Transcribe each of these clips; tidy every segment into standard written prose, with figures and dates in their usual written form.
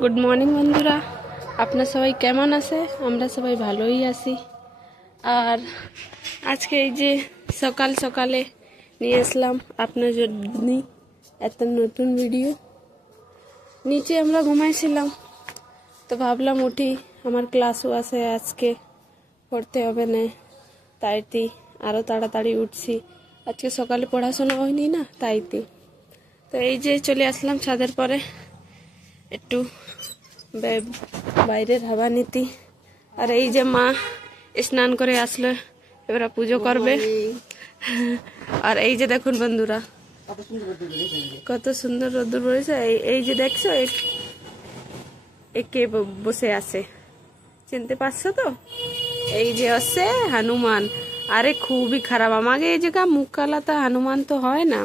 Good morning বন্ধুরা, আপনারা সবাই কেমন আছে? আমরা সবাই ভালোই আছি। আর আজকে এই যে সকাল সকালে নিয়ে আসলাম আপনার জন্য একটা নতুন ভিডিও। নিচে আমরা ঘুমাইছিলাম, তো ভাবলাম উঠি, আমার ক্লাসও আছে আজকে, পড়তে হবে না, তাইতি আরও তাড়াতাড়ি উঠছি। আজকে সকালে পড়াশোনা হয়নি না, তাইতি। তো এই যে চলে আসলাম ছাদের পরে একটু বাইরের হাওয়া নিতি। আর এই যে মা স্নান করে আসলে এবার পুজো করবে। আর এই যে দেখুন বন্ধুরা, কত সুন্দর রোদ্দুর পড়েছে। এই যে দেখছো কে বসে আছে, চিনতে পারছো তো? এই যে হচ্ছে হনুমান। আরে খুবই খারাপ, আমাকে এই জায়গা মুখ কালাতা হনুমান তো হয় না,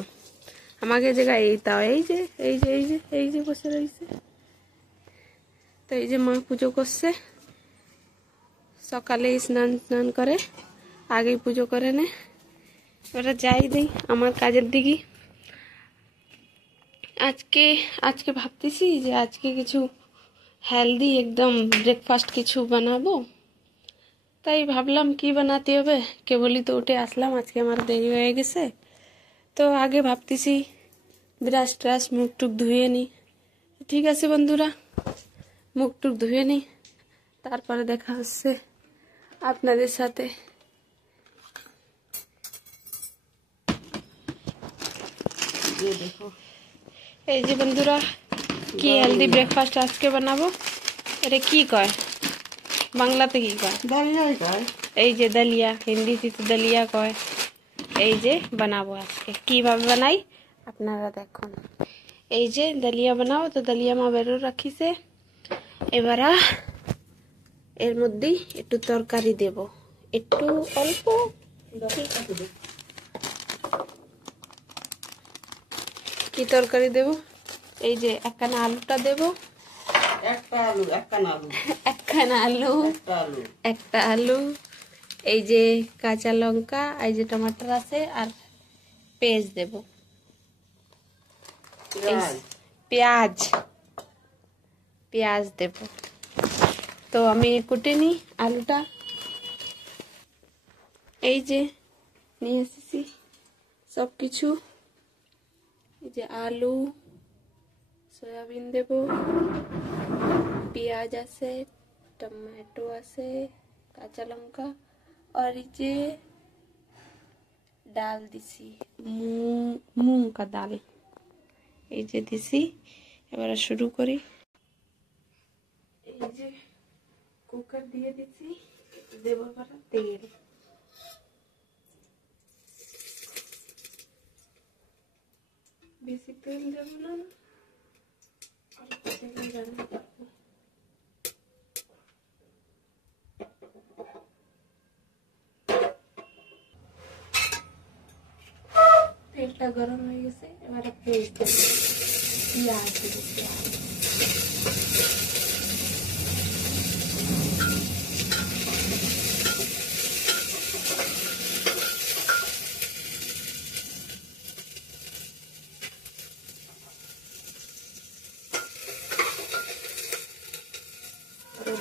আমাকে জায়গা এই তাও এই যে এই যে এই যে এই যে বসে রয়েছে। তো এই যে মা পুজো করছে, সকালে স্নান করে আগেই পুজো করে নে। ওরা যাই দিই আমার কাজের দিকে। আজকে ভাবতেছি যে আজকে কিছু হেলদি একদম ব্রেকফাস্ট কিছু বানাবো। তাই ভাবলাম কি বানাতে হবে, কেবলই তো উঠে আসলাম, আজকে আমার দেরি হয়ে গেছে। তো আগে ভাবতেছি ব্রাশ ট্রাশ মুখ টুক ধুয়ে নি। ঠিক আছে বন্ধুরা, মুখ টুক ধুয়ে নি, তারপরে দেখা হচ্ছে আপনাদের সাথে। এই যে বন্ধুরা, কি হেলদি ব্রেকফাস্ট আজকে বানাবো। এটা কি কয়, বাংলাতে কি কয়? দালিয়াই কয়। এই যে দালিয়া, হিন্দিতে তো দালিয়া কয়। এই যে বানাবো আজকে, কিভাবে বানাই আপনারা দেখুন। এই যে দালিয়া বানাবো, তো দালিয়া মা বেরো রাখিছে। এবার এর মধ্যে একটু তরকারি দেব, একটু অল্প। কি তরকারি দেব? এই যে একখানা আলুটা দেব, একটা আলু, এই যে কাঁচা লঙ্কা, এই যে টমাটোর আছে, আর পেঁয়াজ দেব, পেঁয়াজ দেব। তো আমি কুটে নি আলুটা, এই যে নিয়ে এসেছি সব কিছু। এই যে আলু, সয়াবিন দেব, পেঁয়াজ আছে, টমেটো আছে, কাঁচা লঙ্কা, আর এই যে ডাল দিছি, মুগ কা ডাল, এই যে দিছি। এবার শুরু করি। এই যে কুকার দিয়ে দিছি, দেব এবার তেল। বেশি তেল দেব না, অল্প তেলে রান্না করবো। তেলটা গরম হয়ে গেছে, এবার পেঁয়াজ দেব, পেঁয়াজ দেব, পেঁয়াজ।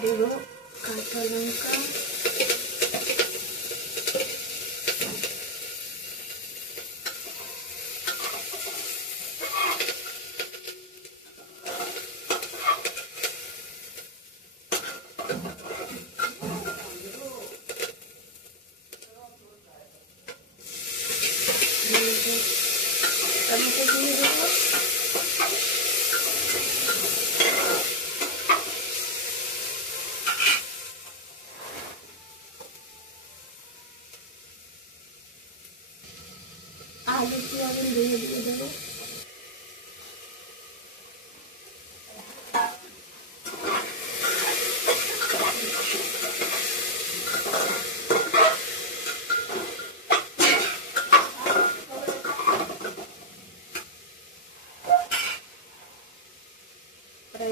দেব কাঁচা লঙ্কা, টমেটো দিয়ে দেবো, আলু সয়াবিন দিয়ে দেবো,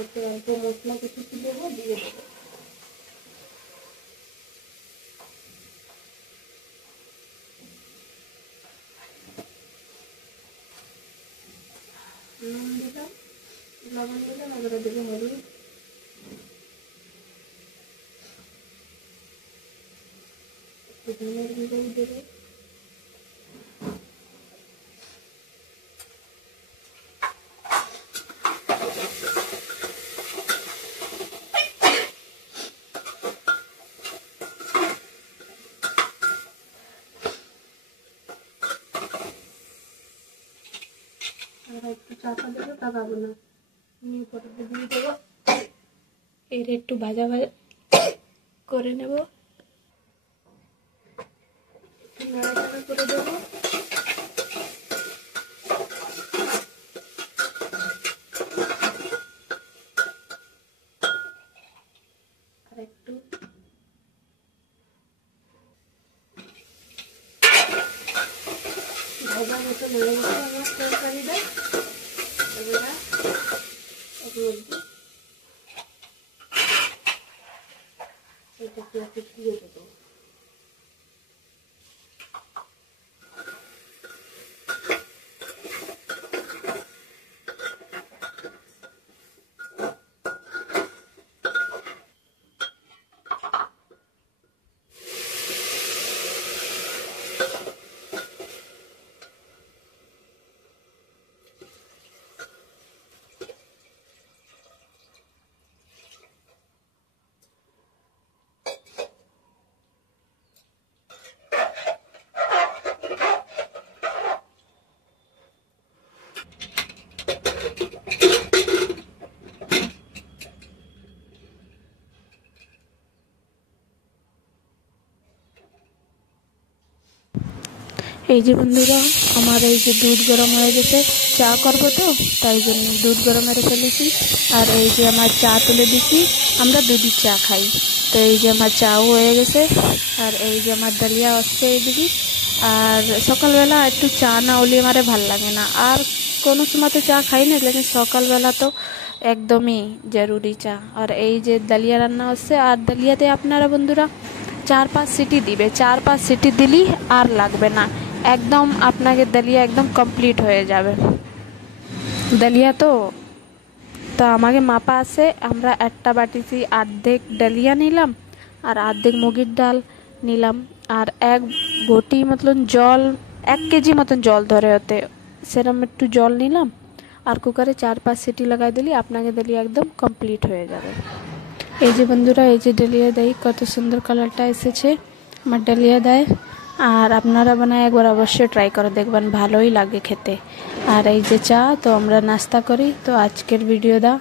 একটু অল্প মশলা কিছু দেবো, দিয়ে দেবো। নুন দিলাম, লবণ দিলাম, এবারে দেবো হলুদ, ধনের গুঁড়ো দেবো, আর একটু চাপা দেবো, তাকাবো না, নিয়ে পরে দিয়ে দেবো। এর একটু ভাজা ভাজা করে নেব, নাড়াচাড়া করে দেবো। আর একটু ভাজা মতো হয়ে গেছে আমার তরকারিটা। এবার এটাকে একটু দিয়ে দেবো। এই যে বন্ধুরা, আমার এই যে দুধ গরম হয়ে গেছে, চা করবো তো তাই জন্য দুধ গরম করে ফেলেছি। আর এই যে আমার চা তুলে দিচ্ছি, আমরা দুধের চা খাই। তো এই যে আমার চাও হয়ে গেছে, আর এই যে আমার ডালিয়া আসছে এইদিকে। আর সকালবেলা একটু চা না হলে আমার ভাল লাগে না, আর কোনো সময় তো চা খাই না, লেকিন সকালবেলা তো একদমই জরুরি চা। আর এই যে ডালিয়া রান্না হচ্ছে, আর ডালিয়াতে আপনারা বন্ধুরা 4-5 সিটি দিবে, 4-5 সিটি দিলেই আর লাগবে না, একদম আপনাকে ডালিয়া একদম কমপ্লিট হয়ে যাবে। ডালিয়া তো আমাকে মাপা আছে, আমরা একটা বাটিতে অর্ধেক ডালিয়া নিলাম, আর অর্ধেক মুগের ডাল নিলাম, আর এক ঘটি মতন জল, 1 কেজি মতন জল ধরে হতে সেরকম একটু জল নিলাম। আর কুকারে 4-5 সিটি লাগাই দিলে আপনাকে ডালিয়া একদম কমপ্লিট হয়ে যাবে। এই যে বন্ধুরা, এই যে ডালিয়া দেয়, কত সুন্দর কালারটা এসেছে আমার ডালিয়া দেয়। আর আপনারা বানায় একবার অবশ্যই ট্রাই করে দেখবেন, ভালোই লাগে খেতে। আর এই যে চা, তো আমরা নাস্তা করি। তো আজকের ভিডিওটা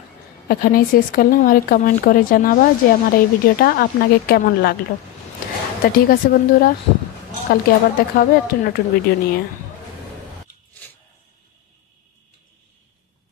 এখানেই শেষ করলাম। আমার কমেন্ট করে জানাবা যে আমার এই ভিডিওটা আপনাকে কেমন লাগলো। তা ঠিক আছে বন্ধুরা, কালকে আবার দেখা হবে একটা নতুন ভিডিও নিয়ে।